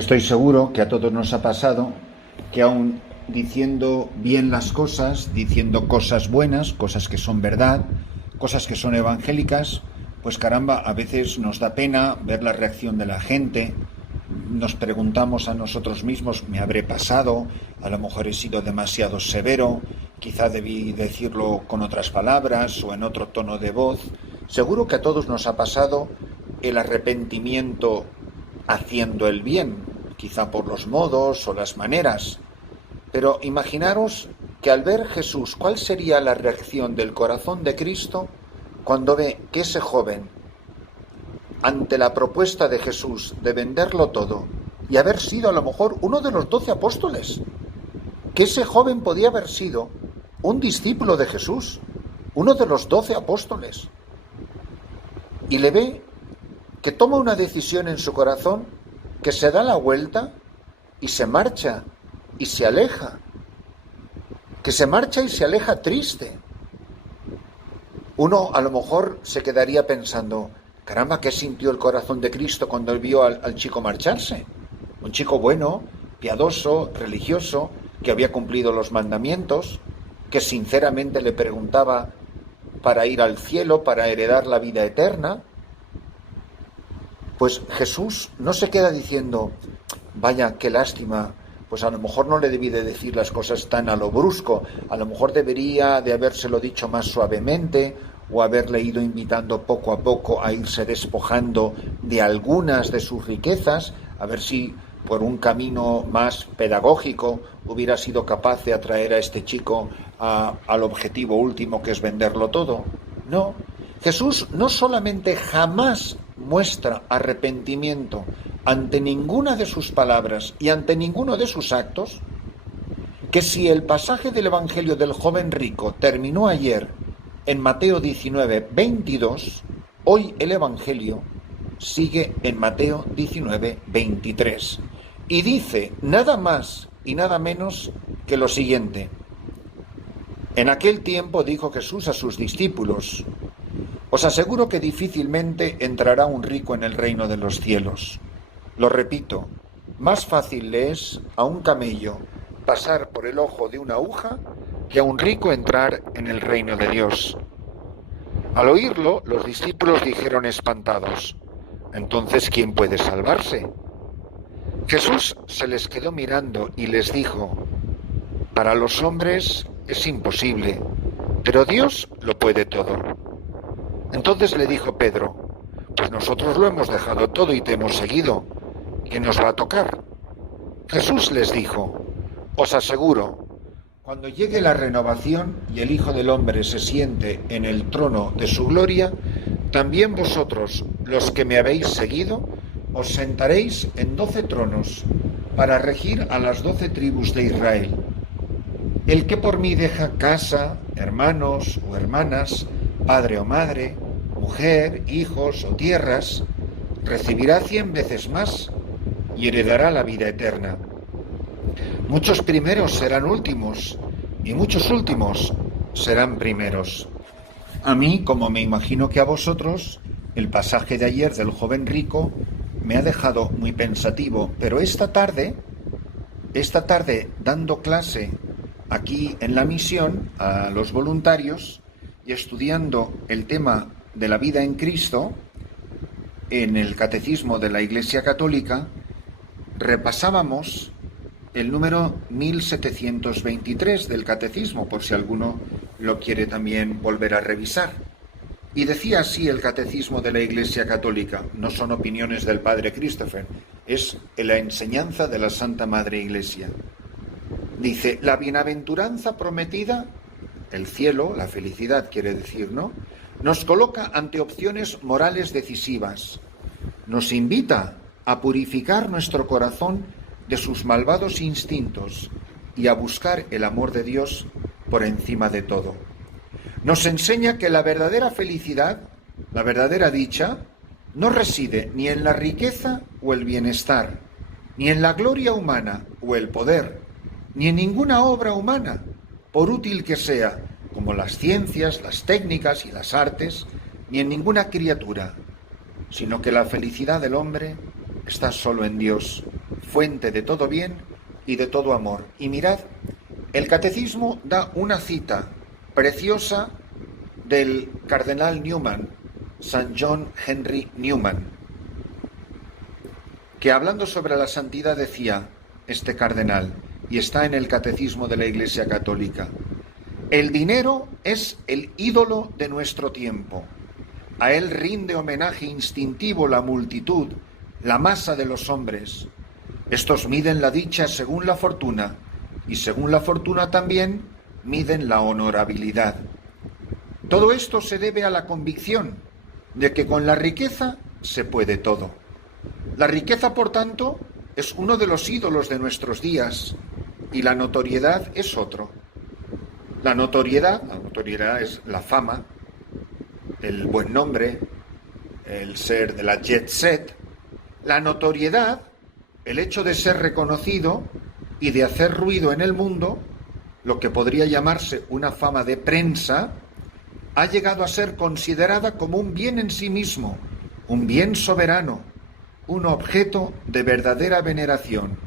Estoy seguro que a todos nos ha pasado que aun diciendo bien las cosas, diciendo cosas buenas, cosas que son verdad, cosas que son evangélicas, pues caramba, a veces nos da pena ver la reacción de la gente, nos preguntamos a nosotros mismos, ¿me habré pasado? A lo mejor he sido demasiado severo, quizá debí decirlo con otras palabras o en otro tono de voz. Seguro que a todos nos ha pasado el arrepentimiento haciendo el bien, quizá por los modos o las maneras. Pero imaginaros que al ver Jesús, ¿cuál sería la reacción del corazón de Cristo cuando ve que ese joven, ante la propuesta de Jesús de venderlo todo y haber sido a lo mejor uno de los 12 apóstoles, que ese joven podía haber sido un discípulo de Jesús, uno de los 12 apóstoles, y le ve que toma una decisión en su corazón, que se da la vuelta y se marcha y se aleja, que se marcha y se aleja triste? Uno a lo mejor se quedaría pensando, caramba, ¿qué sintió el corazón de Cristo cuando vio al chico marcharse? Un chico bueno, piadoso, religioso, que había cumplido los mandamientos, que sinceramente le preguntaba para ir al cielo, para heredar la vida eterna. Pues Jesús no se queda diciendo, vaya, qué lástima, pues a lo mejor no le debí de decir las cosas tan a lo brusco, a lo mejor debería de habérselo dicho más suavemente o haberle ido invitando poco a poco a irse despojando de algunas de sus riquezas, a ver si por un camino más pedagógico hubiera sido capaz de atraer a este chico al objetivo último, que es venderlo todo. No, Jesús no solamente jamás muestra arrepentimiento ante ninguna de sus palabras y ante ninguno de sus actos, que si el pasaje del Evangelio del joven rico terminó ayer en Mateo 19, 22, hoy el Evangelio sigue en Mateo 19, 23, y dice nada más y nada menos que lo siguiente. En aquel tiempo dijo Jesús a sus discípulos: os aseguro que difícilmente entrará un rico en el reino de los cielos. Lo repito, más fácil le es a un camello pasar por el ojo de una aguja que a un rico entrar en el reino de Dios. Al oírlo, los discípulos dijeron espantados: ¿entonces quién puede salvarse? Jesús se les quedó mirando y les dijo: para los hombres es imposible, pero Dios lo puede todo. Entonces le dijo Pedro: pues nosotros lo hemos dejado todo y te hemos seguido. ¿Quién nos va a tocar? Jesús les dijo: os aseguro, cuando llegue la renovación y el Hijo del Hombre se siente en el trono de su gloria, también vosotros, los que me habéis seguido, os sentaréis en 12 tronos para regir a las 12 tribus de Israel. El que por mí deja casa, hermanos o hermanas, padre o madre, mujer, hijos o tierras, recibirá 100 veces más y heredará la vida eterna. Muchos primeros serán últimos y muchos últimos serán primeros. A mí, como me imagino que a vosotros, el pasaje de ayer del joven rico me ha dejado muy pensativo, pero esta tarde dando clase aquí en la misión a los voluntarios y estudiando el tema de la vida en Cristo en el Catecismo de la Iglesia Católica, repasábamos el número 1723 del Catecismo, por si alguno lo quiere también volver a revisar. Y decía así el Catecismo de la Iglesia Católica, no son opiniones del Padre Christopher, es la enseñanza de la Santa Madre Iglesia. Dice: la bienaventuranza prometida, el cielo, la felicidad quiere decir, ¿no?, nos coloca ante opciones morales decisivas. Nos invita a purificar nuestro corazón de sus malvados instintos y a buscar el amor de Dios por encima de todo. Nos enseña que la verdadera felicidad, la verdadera dicha, no reside ni en la riqueza o el bienestar, ni en la gloria humana o el poder, ni en ninguna obra humana, por útil que sea, como las ciencias, las técnicas y las artes, ni en ninguna criatura, sino que la felicidad del hombre está solo en Dios, fuente de todo bien y de todo amor. Y mirad, el catecismo da una cita preciosa del cardenal Newman, St. John Henry Newman, que hablando sobre la santidad decía este cardenal, y está en el catecismo de la Iglesia Católica: el dinero es el ídolo de nuestro tiempo. A él rinde homenaje instintivo la multitud, la masa de los hombres. Estos miden la dicha según la fortuna, y según la fortuna también miden la honorabilidad. Todo esto se debe a la convicción de que con la riqueza se puede todo. La riqueza, por tanto, es uno de los ídolos de nuestros días, y la notoriedad es otro. La notoriedad es la fama, el buen nombre, el ser de la jet set. La notoriedad, el hecho de ser reconocido y de hacer ruido en el mundo, lo que podría llamarse una fama de prensa, ha llegado a ser considerada como un bien en sí mismo, un bien soberano, un objeto de verdadera veneración.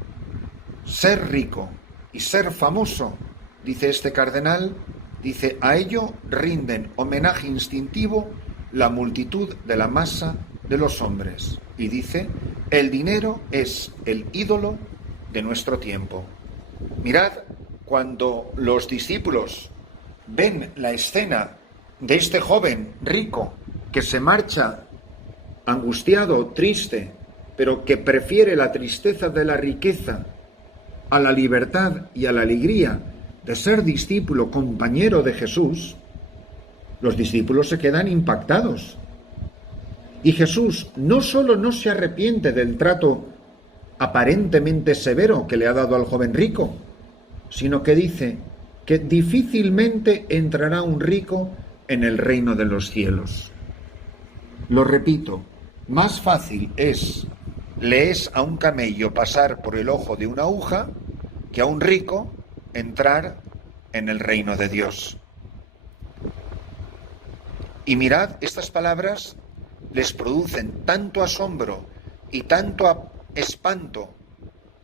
Ser rico y ser famoso, dice este cardenal, dice, a ello rinden homenaje instintivo la multitud de la masa de los hombres. Y dice, el dinero es el ídolo de nuestro tiempo. Mirad, cuando los discípulos ven la escena de este joven rico que se marcha angustiado, triste, pero que prefiere la tristeza de la riqueza a la libertad y a la alegría de ser discípulo, compañero de Jesús, los discípulos se quedan impactados. Y Jesús no solo no se arrepiente del trato aparentemente severo que le ha dado al joven rico, sino que dice que difícilmente entrará un rico en el reino de los cielos. Lo repito, más fácil le es a un camello pasar por el ojo de una aguja que a un rico entrar en el reino de Dios. Y mirad, estas palabras les producen tanto asombro y tanto espanto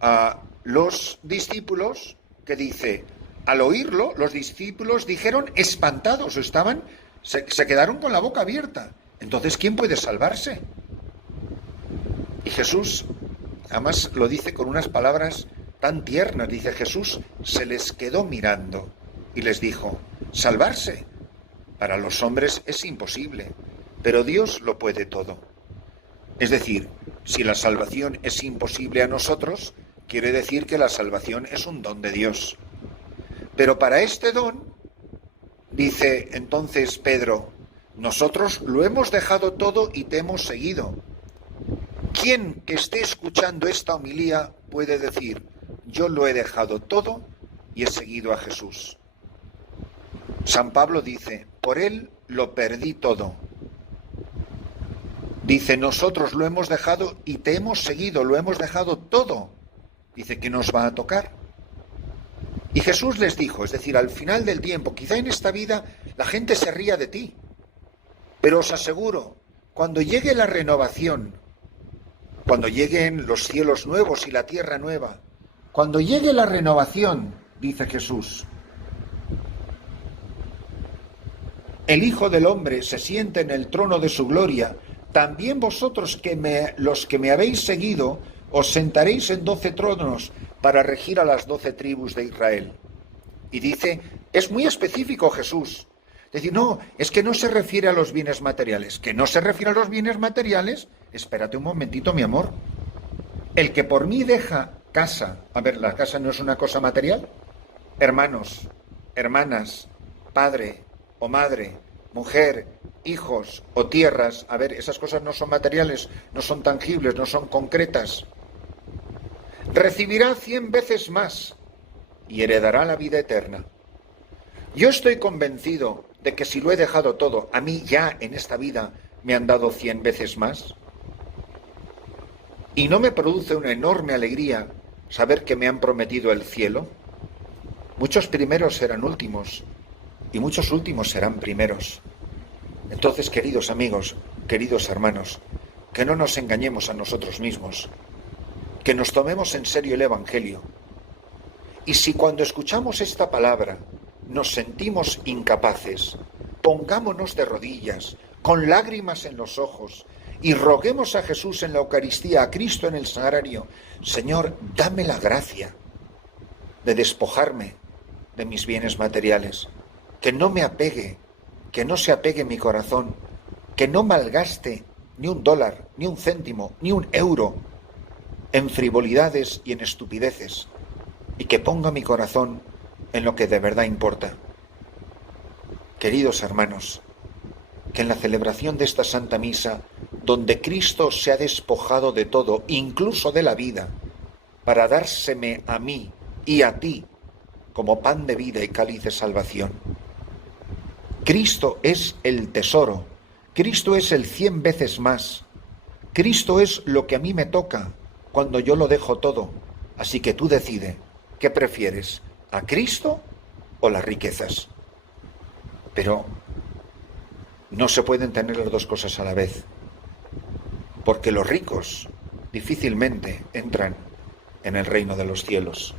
a los discípulos que dice, al oírlo, los discípulos dijeron espantados, se quedaron con la boca abierta. Entonces, ¿quién puede salvarse? Y Jesús, además lo dice con unas palabras tan tiernas, dice, Jesús se les quedó mirando y les dijo, salvarse para los hombres es imposible, pero Dios lo puede todo. Es decir, si la salvación es imposible a nosotros, quiere decir que la salvación es un don de Dios. Pero para este don, dice entonces Pedro, nosotros lo hemos dejado todo y te hemos seguido. ¿Quién que esté escuchando esta homilía puede decir, yo lo he dejado todo y he seguido a Jesús? San Pablo dice, por él lo perdí todo. Dice, nosotros lo hemos dejado y te hemos seguido, lo hemos dejado todo. Dice, ¿qué nos va a tocar? Y Jesús les dijo, es decir, al final del tiempo, quizá en esta vida la gente se ría de ti, pero os aseguro, cuando llegue la renovación, cuando lleguen los cielos nuevos y la tierra nueva, cuando llegue la renovación, dice Jesús, el Hijo del Hombre se siente en el trono de su gloria, también vosotros los que me habéis seguido, os sentaréis en 12 tronos para regir a las 12 tribus de Israel. Y dice, es muy específico Jesús. Es decir, no, es que no se refiere a los bienes materiales. ¿Que no se refiere a los bienes materiales? Espérate un momentito, mi amor. El que por mí deja casa, a ver, ¿la casa no es una cosa material? Hermanos, hermanas, padre o madre, mujer, hijos o tierras, a ver, esas cosas no son materiales, no son tangibles, no son concretas. Recibirá 100 veces más y heredará la vida eterna. Yo estoy convencido de que si lo he dejado todo, a mí ya en esta vida me han dado 100 veces más. ¿Y no me produce una enorme alegría saber que me han prometido el cielo? Muchos primeros serán últimos y muchos últimos serán primeros. Entonces, queridos amigos, queridos hermanos, que no nos engañemos a nosotros mismos. que nos tomemos en serio el Evangelio. Y si cuando escuchamos esta palabra nos sentimos incapaces, pongámonos de rodillas, con lágrimas en los ojos, y roguemos a Jesús en la Eucaristía, a Cristo en el Sagrario: Señor, dame la gracia de despojarme de mis bienes materiales, que no me apegue, que no se apegue mi corazón, que no malgaste ni un dólar, ni un céntimo, ni un euro en frivolidades y en estupideces, y que ponga mi corazón en lo que de verdad importa. Queridos hermanos, que en la celebración de esta Santa Misa, donde Cristo se ha despojado de todo, incluso de la vida, para dárseme a mí y a ti como pan de vida y cáliz de salvación. Cristo es el tesoro, Cristo es el 100 veces más, Cristo es lo que a mí me toca cuando yo lo dejo todo. Así que tú decide, ¿qué prefieres? ¿A Cristo o las riquezas? Pero no se pueden tener las dos cosas a la vez, porque los ricos difícilmente entran en el reino de los cielos.